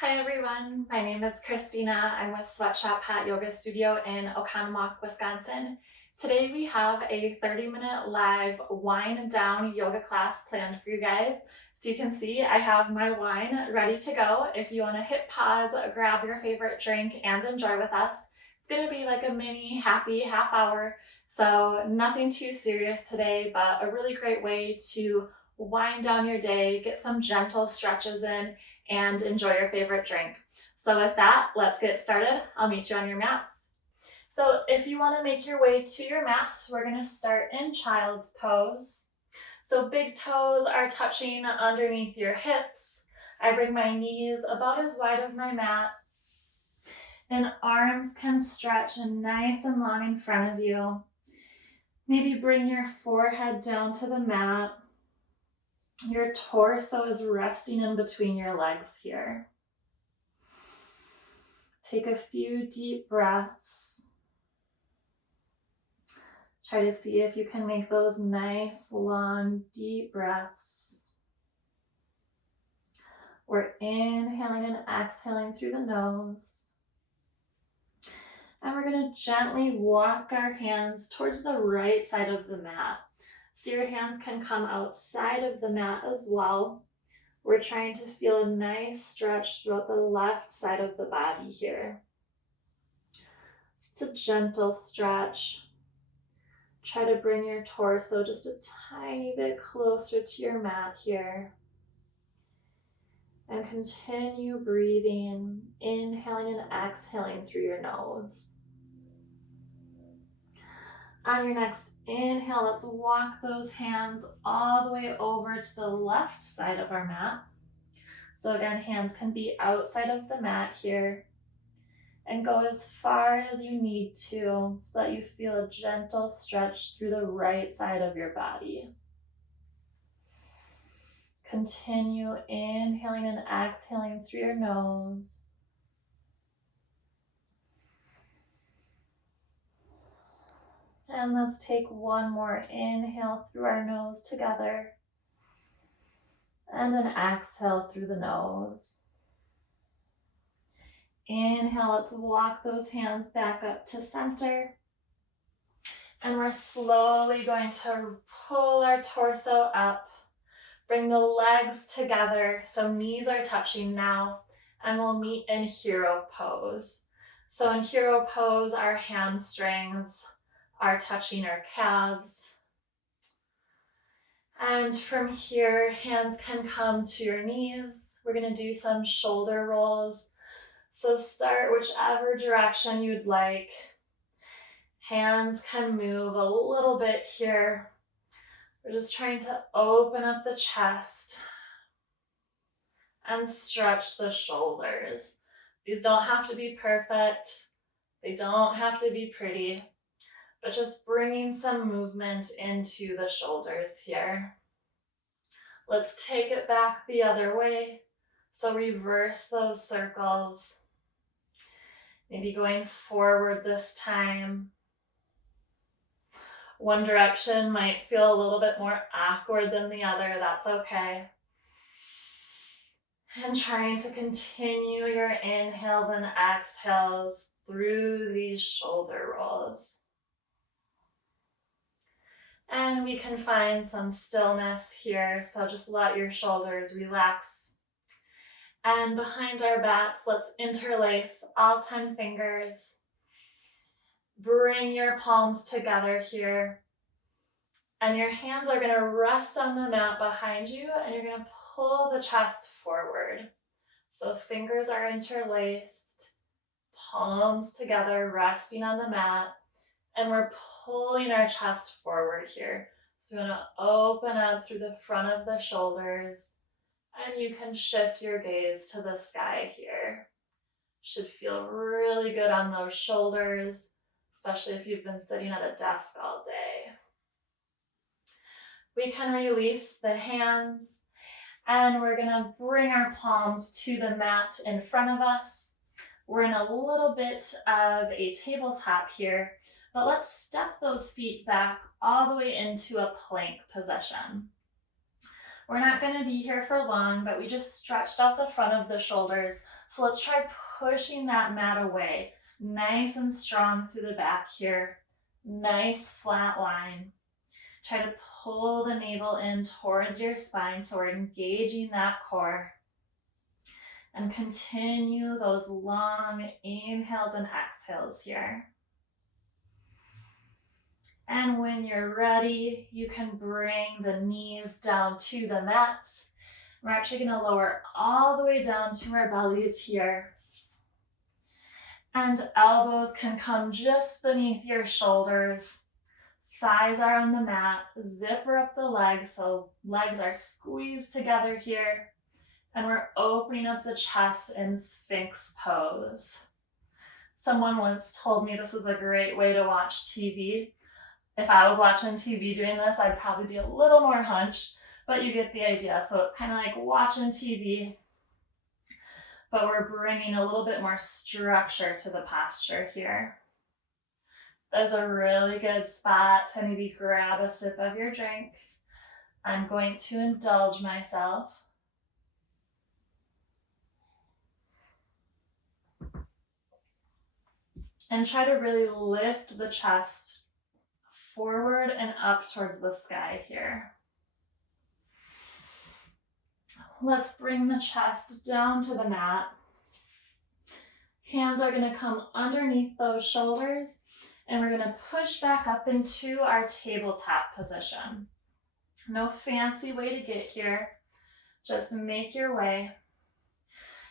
Hi everyone, my name is Christina. I'm with Sweatshop Hat Yoga Studio in Oconomowoc, Wisconsin. Today we have a 30-minute live wind down yoga class planned for you guys. So you can see I have my wine ready to go. If you want to hit pause, grab your favorite drink and enjoy with us. It's going to be like a mini happy half hour. So nothing too serious today, but a really great way to wind down your day, get some gentle stretches in, and enjoy your favorite drink. So with that, let's get started. I'll meet you on your mats. So if you want to make your way to your mat, we're going to start in child's pose. So big toes are touching underneath your hips. I bring my knees about as wide as my mat, and arms can stretch nice and long in front of you. Maybe bring your forehead down to the mat. Your torso is resting in between your legs here. Take a few deep breaths. Try to see if you can make those nice, long, deep breaths. We're inhaling and exhaling through the nose. And we're going to gently walk our hands towards the right side of the mat. So your hands can come outside of the mat as well. We're trying to feel a nice stretch throughout the left side of the body here. It's a gentle stretch. Try to bring your torso just a tiny bit closer to your mat here. And continue breathing, inhaling and exhaling through your nose. On your next inhale, let's walk those hands all the way over to the left side of our mat. So again, hands can be outside of the mat here. And go as far as you need to so that you feel a gentle stretch through the right side of your body. Continue inhaling and exhaling through your nose. And let's take one more inhale through our nose together. And an exhale through the nose. Inhale, let's walk those hands back up to center. And we're slowly going to pull our torso up. Bring the legs together, so knees are touching now, and we'll meet in hero pose. So in hero pose, our hamstrings are touching our calves. And from here, hands can come to your knees. We're going to do some shoulder rolls. So start whichever direction you'd like. Hands can move a little bit here. We're just trying to open up the chest and stretch the shoulders. These don't have to be perfect. They don't have to be pretty, but just bringing some movement into the shoulders here. Let's take it back the other way. So reverse those circles. Maybe going forward this time. One direction might feel a little bit more awkward than the other. That's okay. And trying to continue your inhales and exhales through these shoulder rolls. And we can find some stillness here, so just let your shoulders relax. And behind our backs, let's interlace all 10 fingers. Bring your palms together here. And your hands are going to rest on the mat behind you, and you're going to pull the chest forward. So fingers are interlaced, palms together, resting on the mat, and we're pulling our chest forward here. So we're going to open up through the front of the shoulders, and you can shift your gaze to the sky here. Should feel really good on those shoulders, especially if you've been sitting at a desk all day. We can release the hands, and we're going to bring our palms to the mat in front of us. We're in a little bit of a tabletop here, but let's step those feet back all the way into a plank position. We're not gonna be here for long, but we just stretched out the front of the shoulders. So let's try pushing that mat away. Nice and strong through the back here. Nice flat line. Try to pull the navel in towards your spine so we're engaging that core. And continue those long inhales and exhales here. And when you're ready, you can bring the knees down to the mat. We're actually going to lower all the way down to our bellies here. And elbows can come just beneath your shoulders. Thighs are on the mat. Zipper up the legs, so legs are squeezed together here. And we're opening up the chest in Sphinx pose. Someone once told me this is a great way to watch TV. If I was watching TV doing this, I'd probably be a little more hunched, but you get the idea. So it's kind of like watching TV, but we're bringing a little bit more structure to the posture here. That's a really good spot to maybe grab a sip of your drink. I'm going to indulge myself. And try to really lift the chest forward and up towards the sky here. Let's bring the chest down to the mat. Hands are going to come underneath those shoulders, and we're going to push back up into our tabletop position. No fancy way to get here. Just make your way.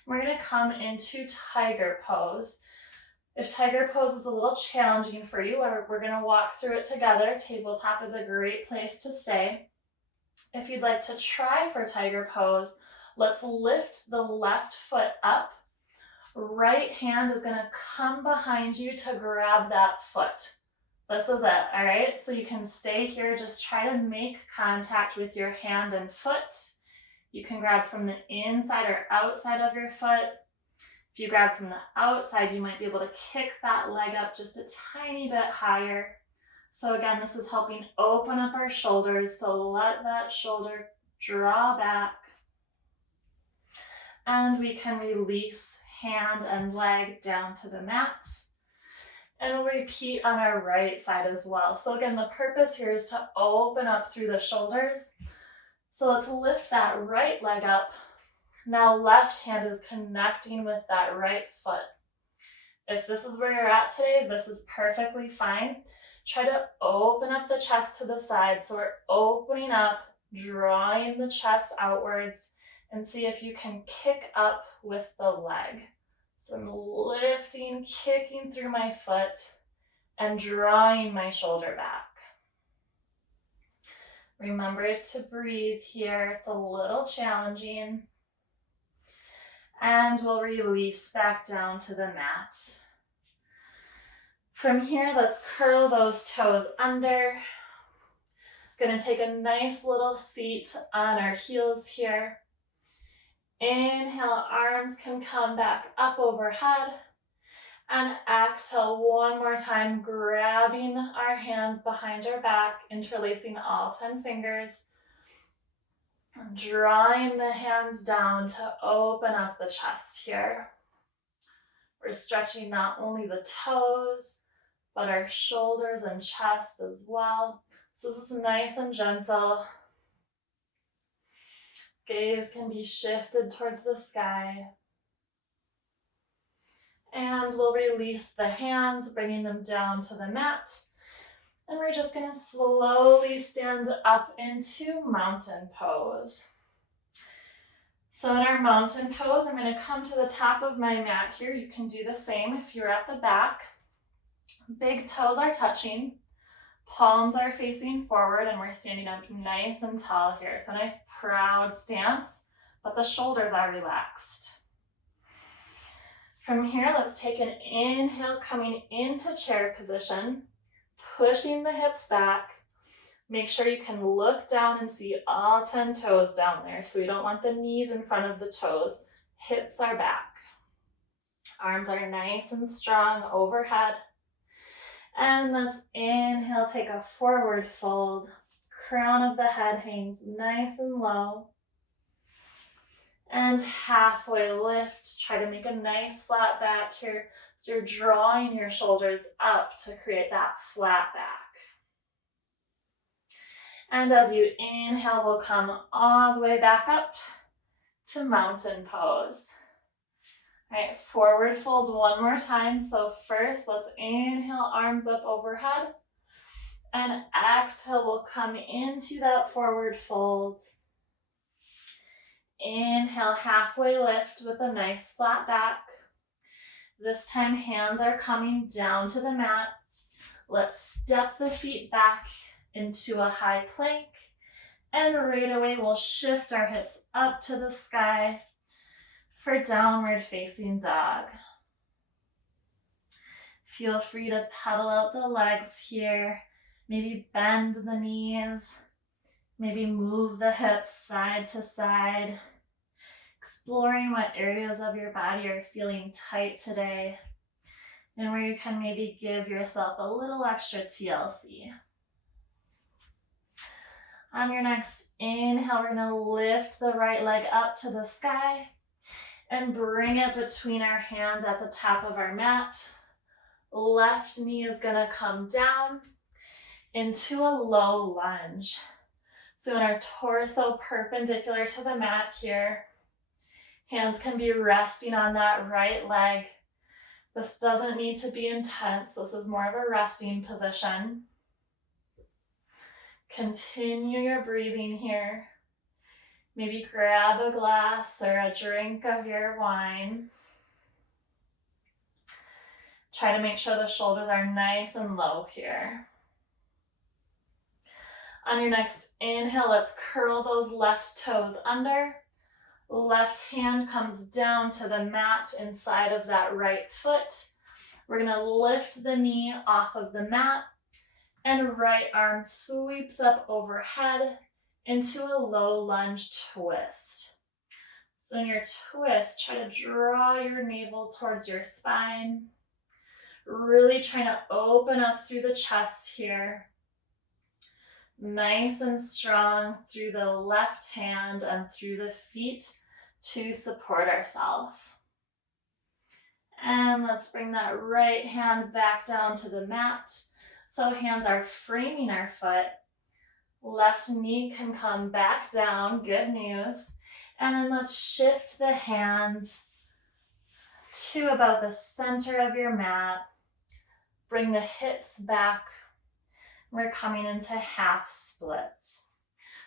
We're going to come into tiger pose. If tiger pose is a little challenging for you, we're going to walk through it together. Tabletop is a great place to stay. If you'd like to try for tiger pose, let's lift the left foot up. Right hand is going to come behind you to grab that foot. This is it, all right? So you can stay here. Just try to make contact with your hand and foot. You can grab from the inside or outside of your foot. If you grab from the outside, you might be able to kick that leg up just a tiny bit higher. So again, this is helping open up our shoulders. So let that shoulder draw back. And we can release hand and leg down to the mat. And we'll repeat on our right side as well. So again, the purpose here is to open up through the shoulders. So let's lift that right leg up. Now left hand is connecting with that right foot. If this is where you're at today, this is perfectly fine. Try to open up the chest to the side. So we're opening up, drawing the chest outwards, and see if you can kick up with the leg. So I'm lifting, kicking through my foot, and drawing my shoulder back. Remember to breathe here. It's a little challenging. And we'll release back down to the mat. From here, let's curl those toes under. Gonna take a nice little seat on our heels here. Inhale, arms can come back up overhead. And exhale one more time, grabbing our hands behind our back, interlacing all 10 fingers. Drawing the hands down to open up the chest here. We're stretching not only the toes, but our shoulders and chest as well. So this is nice and gentle. Gaze can be shifted towards the sky. And we'll release the hands, bringing them down to the mat. And we're just going to slowly stand up into mountain pose. So in our mountain pose, I'm going to come to the top of my mat here. You can do the same if you're at the back. Big toes are touching. Palms are facing forward, and we're standing up nice and tall here. So nice proud stance, but the shoulders are relaxed. From here, let's take an inhale coming into chair position. Pushing the hips back. Make sure you can look down and see all 10 toes down there. So we don't want the knees in front of the toes. Hips are back. Arms are nice and strong overhead. And let's inhale, take a forward fold. crown of the head hangs nice and low. And halfway lift, try to make a nice flat back here. So you're drawing your shoulders up to create that flat back. And as you inhale, we'll come all the way back up to mountain pose. All right, forward fold one more time. So first, let's inhale, arms up overhead. And exhale, we'll come into that forward fold. Inhale, halfway lift with a nice flat back. This time, hands are coming down to the mat. Let's step the feet back into a high plank. And right away, we'll shift our hips up to the sky for downward facing dog. Feel free to pedal out the legs here. Maybe bend the knees. Maybe move the hips side to side. Exploring what areas of your body are feeling tight today and where you can maybe give yourself a little extra TLC. On your next inhale, we're going to lift the right leg up to the sky and bring it between our hands at the top of our mat. Left knee is going to come down into a low lunge. So in our torso perpendicular to the mat here, hands can be resting on that right leg. This doesn't need to be intense. This is more of a resting position. Continue your breathing here. Maybe grab a glass or a drink of your wine. Try to make sure the shoulders are nice and low here. On your next inhale, let's curl those left toes under. Left hand comes down to the mat inside of that right foot. We're going to lift the knee off of the mat and right arm sweeps up overhead into a low lunge twist. So in your twist, try to draw your navel towards your spine. Really trying to open up through the chest here. Nice and strong through the left hand and through the feet to support ourselves. And let's bring that right hand back down to the mat. So hands are framing our foot. Left knee can come back down, good news. And then let's shift the hands to about the center of your mat. Bring the hips back. We're coming into half splits.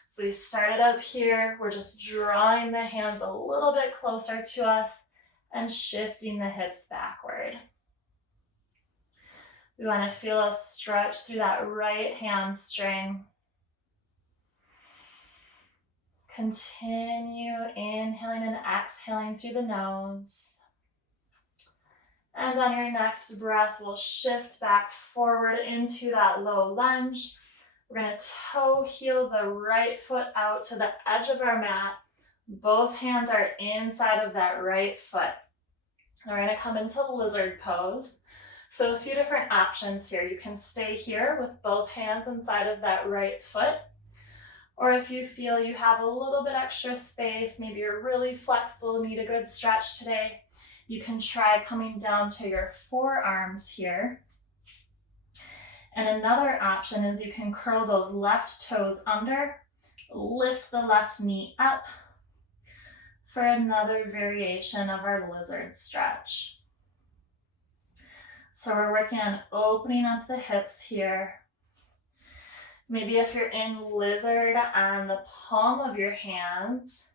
So we started up here. We're just drawing the hands a little bit closer to us and shifting the hips backward. We want to feel a stretch through that right hamstring. Continue inhaling and exhaling through the nose. And on your next breath, we'll shift back forward into that low lunge. We're going to toe heel the right foot out to the edge of our mat. Both hands are inside of that right foot. We're going to come into lizard pose. So a few different options here. You can stay here with both hands inside of that right foot. Or if you feel you have a little bit extra space, maybe you're really flexible, need a good stretch today, you can try coming down to your forearms here. And another option is you can curl those left toes under, lift the left knee up for another variation of our lizard stretch. So we're working on opening up the hips here. Maybe if you're in lizard on the palm of your hands,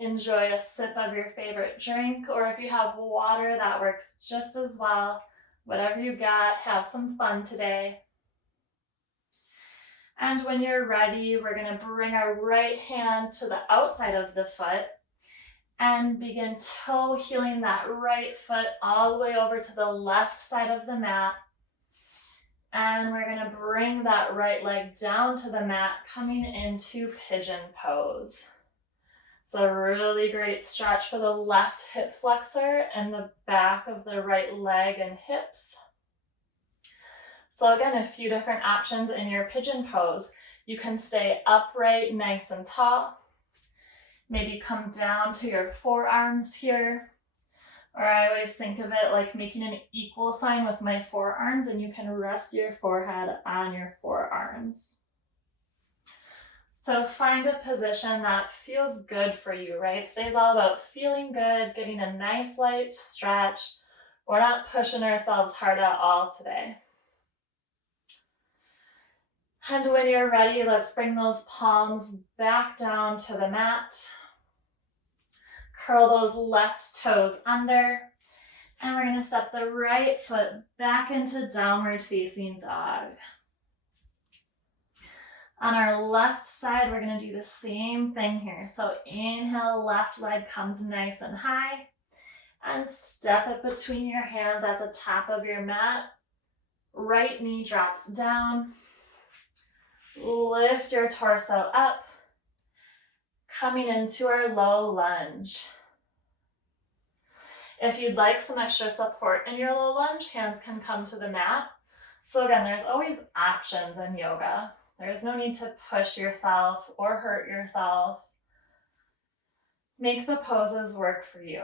enjoy a sip of your favorite drink, or if you have water, that works just as well. Whatever you got, have some fun today. And when you're ready, we're going to bring our right hand to the outside of the foot and begin toe heeling that right foot all the way over to the left side of the mat. And we're going to bring that right leg down to the mat, coming into pigeon pose. It's a really great stretch for the left hip flexor and the back of the right leg and hips. So again, a few different options in your pigeon pose. You can stay upright, nice and tall. Maybe come down to your forearms here. Or I always think of it like making an equal sign with my forearms, and you can rest your forehead on your forearms. So find a position that feels good for you, right? Today's all about feeling good, getting a nice light stretch. We're not pushing ourselves hard at all today. And when you're ready, let's bring those palms back down to the mat. Curl those left toes under. And we're going to step the right foot back into downward facing dog. On our left side, we're going to do the same thing here. So inhale, left leg comes nice and high. And step it between your hands at the top of your mat. Right knee drops down. Lift your torso up. Coming into our low lunge. If you'd like some extra support in your low lunge, hands can come to the mat. So again, there's always options in yoga. There's no need to push yourself or hurt yourself. Make the poses work for you.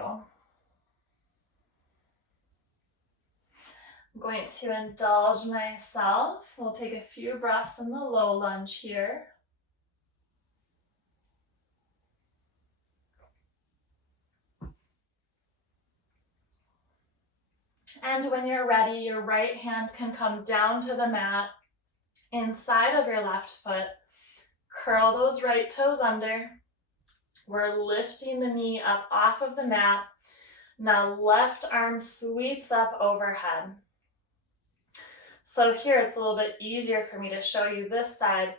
I'm going to indulge myself. We'll take a few breaths in the low lunge here. And when you're ready, your right hand can come down to the mat, inside of your left foot. Curl those right toes under. We're lifting the knee up off of the mat. Now left arm sweeps up overhead. So here it's a little bit easier for me to show you this side.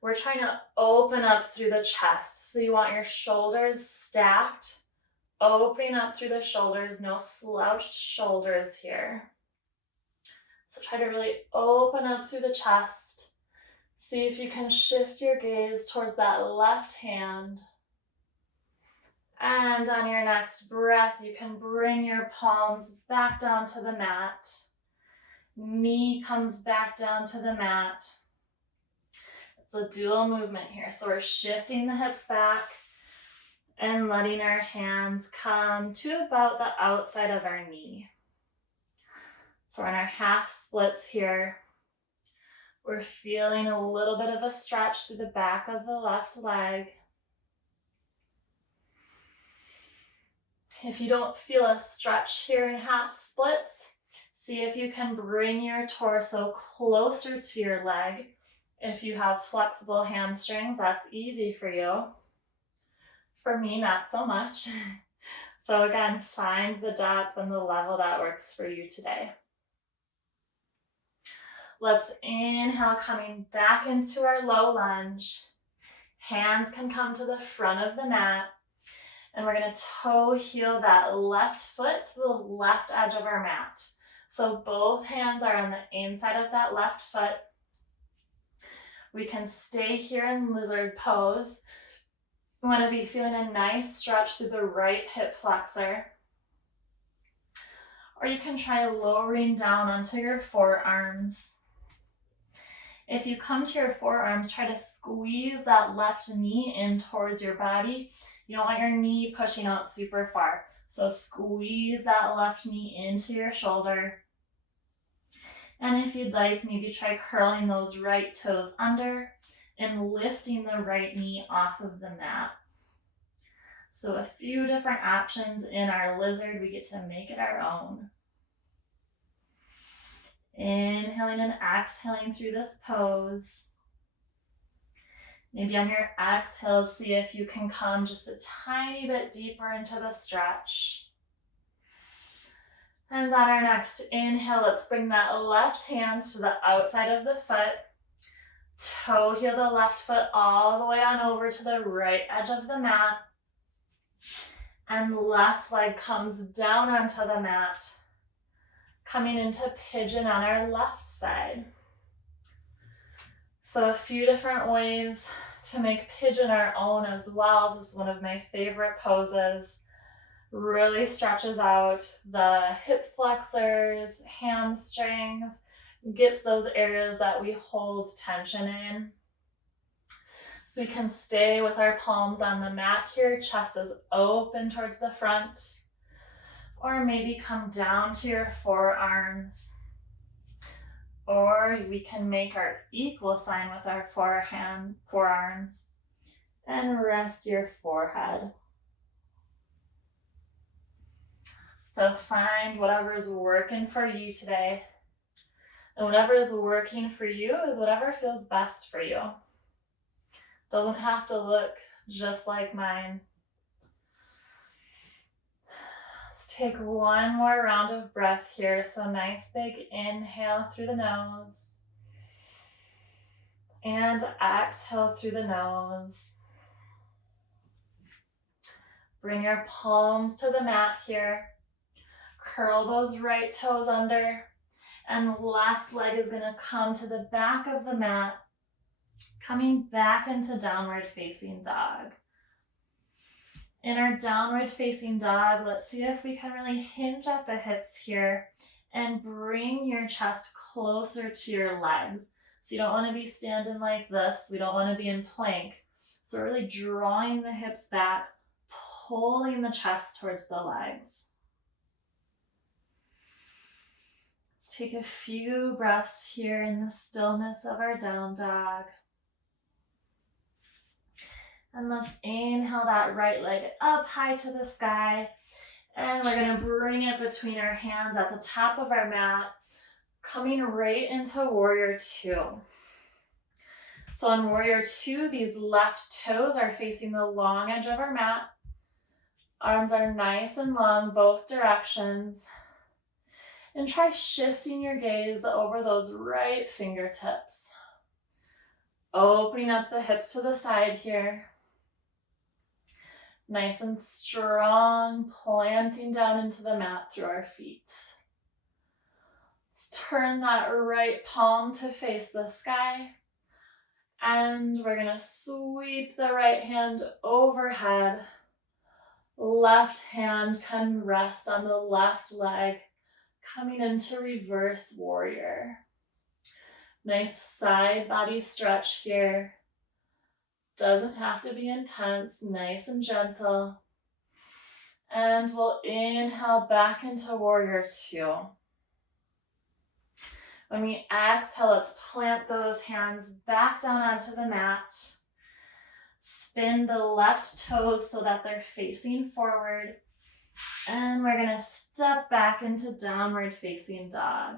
We're trying to open up through the chest. So you want your shoulders stacked. Opening up through the shoulders, no slouched shoulders here. So try to really open up through the chest. See if you can shift your gaze towards that left hand. And on your next breath, you can bring your palms back down to the mat. Knee comes back down to the mat. It's a dual movement here. So we're shifting the hips back and letting our hands come to about the outside of our knee. So we're in our half splits here. We're feeling a little bit of a stretch through the back of the left leg. If you don't feel a stretch here in half splits, see if you can bring your torso closer to your leg. If you have flexible hamstrings, that's easy for you. For me, not so much. So again, find the depth and the level that works for you today. Let's inhale, coming back into our low lunge. Hands can come to the front of the mat. And we're going to toe heel that left foot to the left edge of our mat. So both hands are on the inside of that left foot. We can stay here in lizard pose. We want to be feeling a nice stretch through the right hip flexor. Or you can try lowering down onto your forearms. If you come to your forearms, try to squeeze that left knee in towards your body. You don't want your knee pushing out super far. So squeeze that left knee into your shoulder. And if you'd like, maybe try curling those right toes under and lifting the right knee off of the mat. So a few different options in our lizard. We get to make it our own. Inhaling and exhaling through this pose. Maybe on your exhale, see if you can come just a tiny bit deeper into the stretch. And on our next inhale, let's bring that left hand to the outside of the foot. Toe heel the left foot all the way on over to the right edge of the mat. And left leg comes down onto the mat. Coming into pigeon on our left side. So a few different ways to make pigeon our own as well. This is one of my favorite poses. Really stretches out the hip flexors, hamstrings, gets those areas that we hold tension in. So we can stay with our palms on the mat here, chest is open towards the front, or maybe come down to your forearms. Or we can make our equal sign with our forearms and rest your forehead. So find whatever is working for you today. And whatever is working for you is whatever feels best for you. Doesn't have to look just like mine. Let's take one more round of breath here. So nice big inhale through the nose. And exhale through the nose. Bring your palms to the mat here. Curl those right toes under. And left leg is going to come to the back of the mat, coming back into downward facing dog. In our downward facing dog, let's see if we can really hinge at the hips here and bring your chest closer to your legs. So you don't want to be standing like this. We don't want to be in plank. So really drawing the hips back, pulling the chest towards the legs. Let's take a few breaths here in the stillness of our down dog. And let's inhale that right leg up high to the sky. And we're going to bring it between our hands at the top of our mat, coming right into Warrior Two. So in Warrior Two, these left toes are facing the long edge of our mat. Arms are nice and long, both directions. And try shifting your gaze over those right fingertips. Opening up the hips to the side here. Nice and strong, planting down into the mat through our feet. Let's turn that right palm to face the sky. And we're gonna sweep the right hand overhead. Left hand can rest on the left leg, coming into reverse warrior. Nice side body stretch here. Doesn't have to be intense, nice and gentle. And we'll inhale back into Warrior Two. When we exhale, let's plant those hands back down onto the mat. Spin the left toes so that they're facing forward. And we're gonna step back into downward facing dog.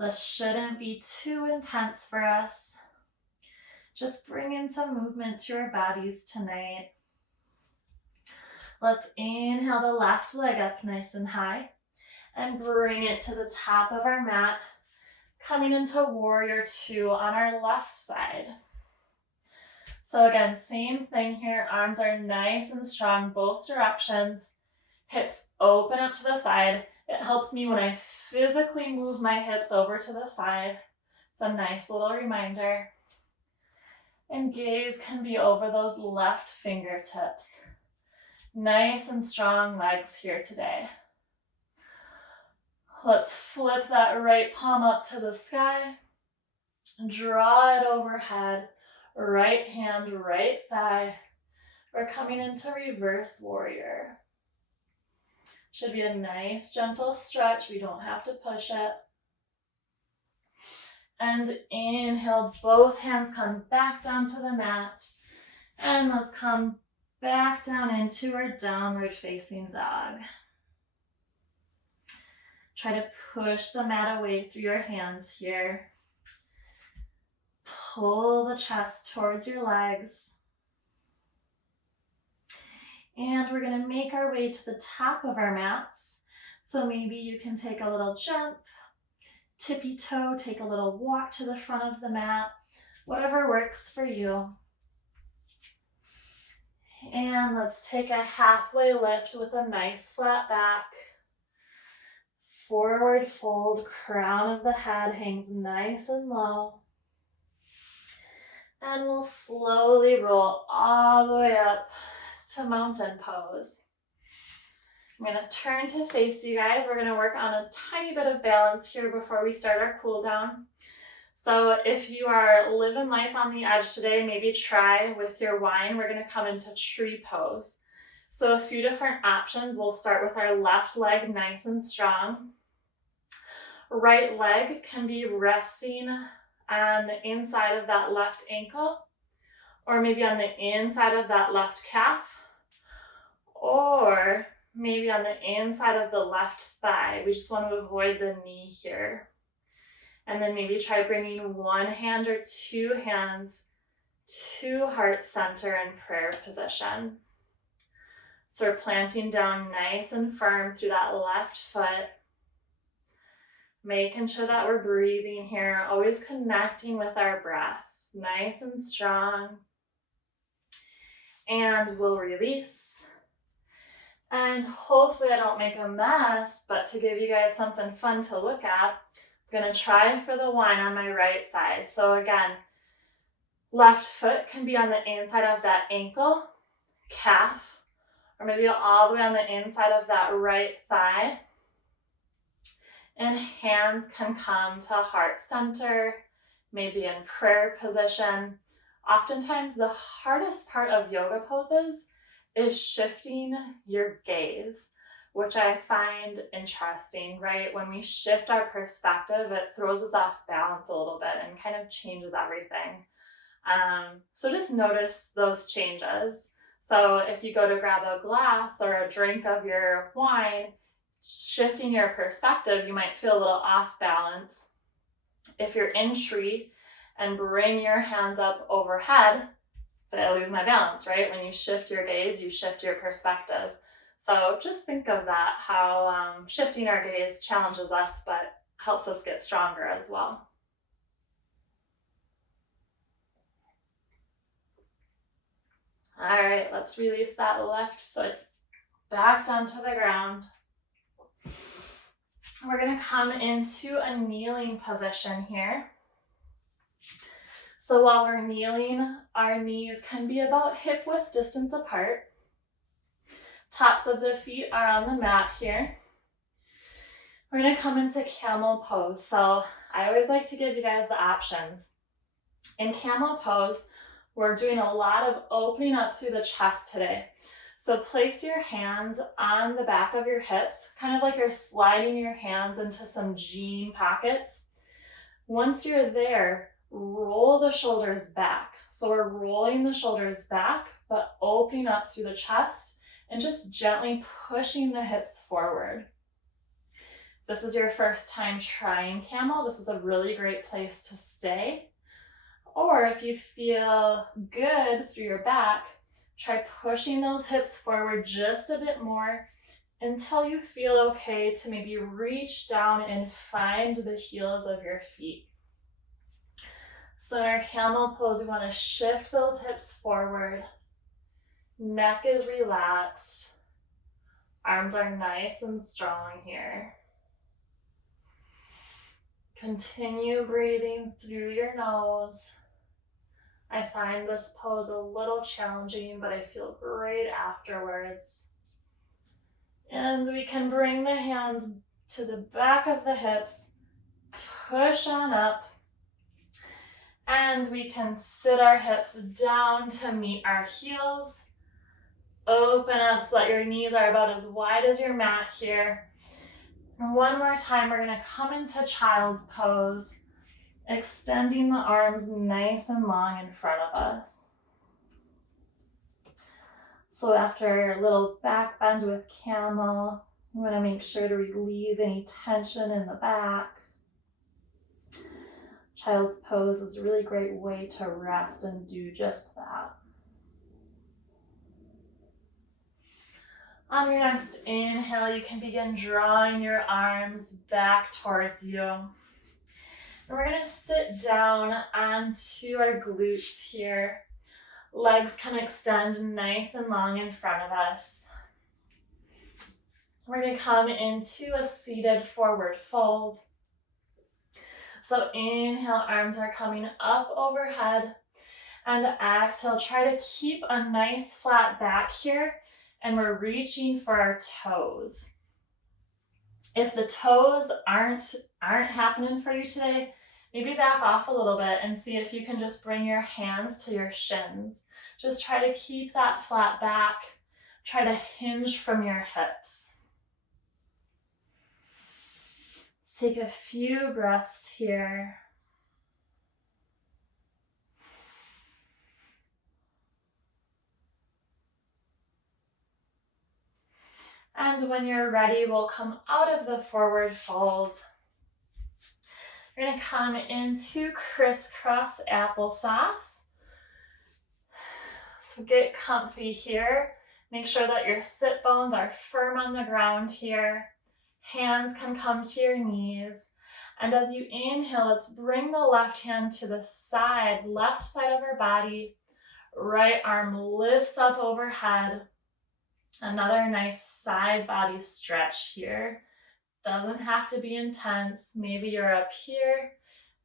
This shouldn't be too intense for us. Just bring in some movement to our bodies tonight. Let's inhale the left leg up nice and high and bring it to the top of our mat, coming into Warrior Two on our left side. So again, same thing here. Arms are nice and strong, both directions. Hips open up to the side. It helps me when I physically move my hips over to the side. It's a nice little reminder. And gaze can be over those left fingertips. Nice and strong legs here today. Let's flip that right palm up to the sky. Draw it overhead. Right hand, right thigh. We're coming into reverse warrior. Should be a nice gentle stretch. We don't have to push it. And inhale, both hands come back down to the mat. And let's come back down into our downward facing dog. Try to push the mat away through your hands here. Pull the chest towards your legs. And we're going to make our way to the top of our mats. So maybe you can take a little jump, tippy toe, take a little walk to the front of the mat, whatever works for you. And let's take a halfway lift with a nice flat back. Forward fold, crown of the head hangs nice and low. And we'll slowly roll all the way up to mountain pose. I'm going to turn to face you guys. We're going to work on a tiny bit of balance here before we start our cool down. So if you are living life on the edge today, maybe try with your wine. We're going to come into tree pose. So a few different options. We'll start with our left leg nice and strong. Right leg can be resting on the inside of that left ankle, or maybe on the inside of that left calf, or maybe on the inside of the left thigh. We just want to avoid the knee here. And then maybe try bringing one hand or two hands to heart center in prayer position. So we're planting down nice and firm through that left foot, making sure that we're breathing here, always connecting with our breath, nice and strong. And we'll release. And hopefully I don't make a mess, but to give you guys something fun to look at, I'm gonna try for the wine on my right side. So again, left foot can be on the inside of that ankle, calf, or maybe all the way on the inside of that right thigh. And hands can come to heart center, maybe in prayer position. Oftentimes the hardest part of yoga poses is shifting your gaze, which I find interesting, right? When we shift our perspective, it throws us off balance a little bit and kind of changes everything. So just notice those changes. So if you go to grab a glass or a drink of your wine, shifting your perspective, you might feel a little off balance. If you're in tree and bring your hands up overhead, say I lose my balance, right? When you shift your gaze, you shift your perspective. So just think of that, how shifting our gaze challenges us, but helps us get stronger as well. All right, let's release that left foot back down to the ground. We're going to come into a kneeling position here. So while we're kneeling, our knees can be about hip width distance apart. Tops of the feet are on the mat here. We're going to come into camel pose. So I always like to give you guys the options. In camel pose, we're doing a lot of opening up through the chest today. So place your hands on the back of your hips, kind of like you're sliding your hands into some jean pockets. Once you're there, roll the shoulders back. So we're rolling the shoulders back, but opening up through the chest and just gently pushing the hips forward. If this is your first time trying camel, this is a really great place to stay. Or if you feel good through your back, try pushing those hips forward just a bit more until you feel okay to maybe reach down and find the heels of your feet. So in our camel pose, we want to shift those hips forward. Neck is relaxed. Arms are nice and strong here. Continue breathing through your nose. I find this pose a little challenging, but I feel great afterwards. And we can bring the hands to the back of the hips, push on up, and we can sit our hips down to meet our heels. Open up so that your knees are about as wide as your mat here. And one more time, we're gonna come into child's pose, extending the arms nice and long in front of us. So after a little back bend with camel, you wanna make sure to relieve any tension in the back. Child's pose is a really great way to rest and do just that. On your next inhale, you can begin drawing your arms back towards you. And we're gonna sit down onto our glutes here. Legs can extend nice and long in front of us. We're gonna come into a seated forward fold. So inhale, arms are coming up overhead. And exhale, try to keep a nice flat back here. And we're reaching for our toes. If the toes aren't happening for you today, Maybe back off a little bit and see if you can just bring your hands to your shins. Just try to keep that flat back. Try to hinge from your hips. Let's take a few breaths here. And when you're ready, we'll come out of the forward fold. We're going to come into crisscross applesauce. So get comfy here. Make sure that your sit bones are firm on the ground here. Hands can come to your knees. And as you inhale, let's bring the left hand to the side, left side of our body. Right arm lifts up overhead. Another nice side body stretch here. Doesn't have to be intense. Maybe you're up here.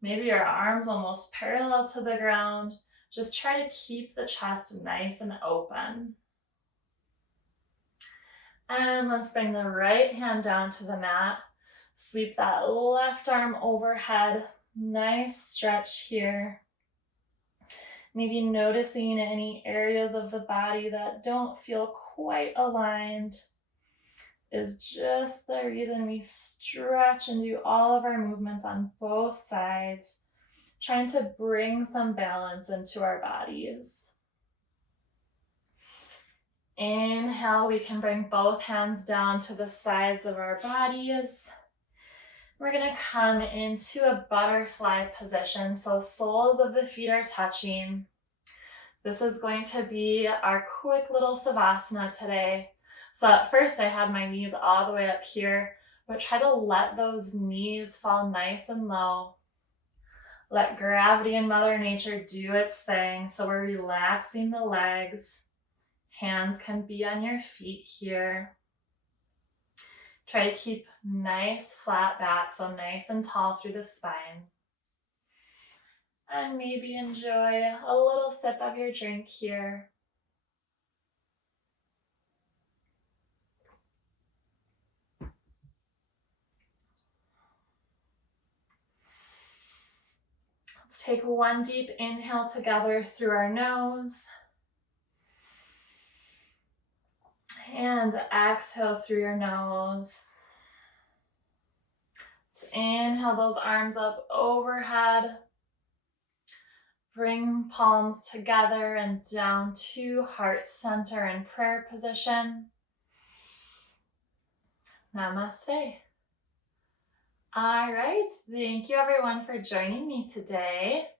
Maybe your arms almost parallel to the ground. Just try to keep the chest nice and open. And let's bring the right hand down to the mat. Sweep that left arm overhead. Nice stretch here. Maybe noticing any areas of the body that don't feel quite aligned is just the reason we stretch and do all of our movements on both sides, trying to bring some balance into our bodies. Inhale, we can bring both hands down to the sides of our bodies. We're going to come into a butterfly position, so soles of the feet are touching. This is going to be our quick little savasana today. So at first I had my knees all the way up here, but try to let those knees fall nice and low. Let gravity and Mother Nature do its thing. So we're relaxing the legs. Hands can be on your feet here. Try to keep nice flat back, so nice and tall through the spine. And maybe enjoy a little sip of your drink here. Let's take one deep inhale together through our nose. And exhale through your nose. Let's inhale those arms up overhead. Bring palms together and down to heart center in prayer position. Namaste. All right, thank you everyone for joining me today.